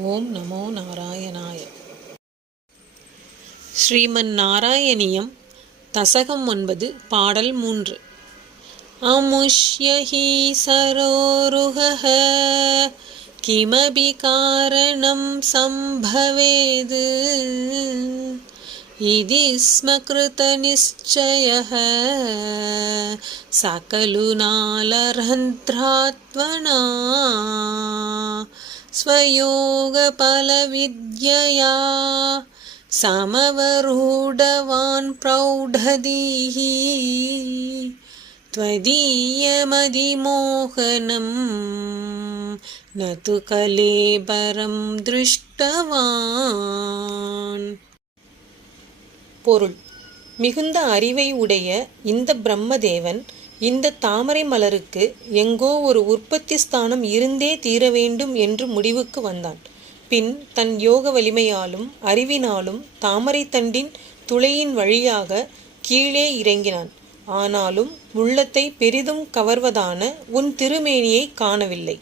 ஓம் நமோ நாராயணாய. ஸ்ரீமன் நாராயணியம் தசகம் 9 பாடல் 3. அமுஷ்ய ஹி சரோருஹ கிமபி காரணம் சம்பவேத் இதி ஸ்ம கிருத நிச்சயः சகலு நாலரந்த்ராத்வனா ஸ்வயோக பலவித்யயா समवरूढवान् प्रौढधीः त्वदीयमधिमोहनं न तु कलेबरं दृष्टवान्. பொருள்: மிகுந்த அறிவை உடைய இந்த பிரம்மதேவன் இந்த தாமரை மலருக்கு எங்கோ ஒரு உற்பத்தி ஸ்தானம் இருந்தே தீர வேண்டும் என்று முடிவுக்கு வந்தான். பின் தன் யோக வலிமையாலும் அறிவினாலும் தாமரை தண்டின் துளையின் வழியாக கீழே இறங்கினான். ஆனாலும் உள்ளத்தை பெரிதும் கவர்வதான உன் திருமேனியை காணவில்லை.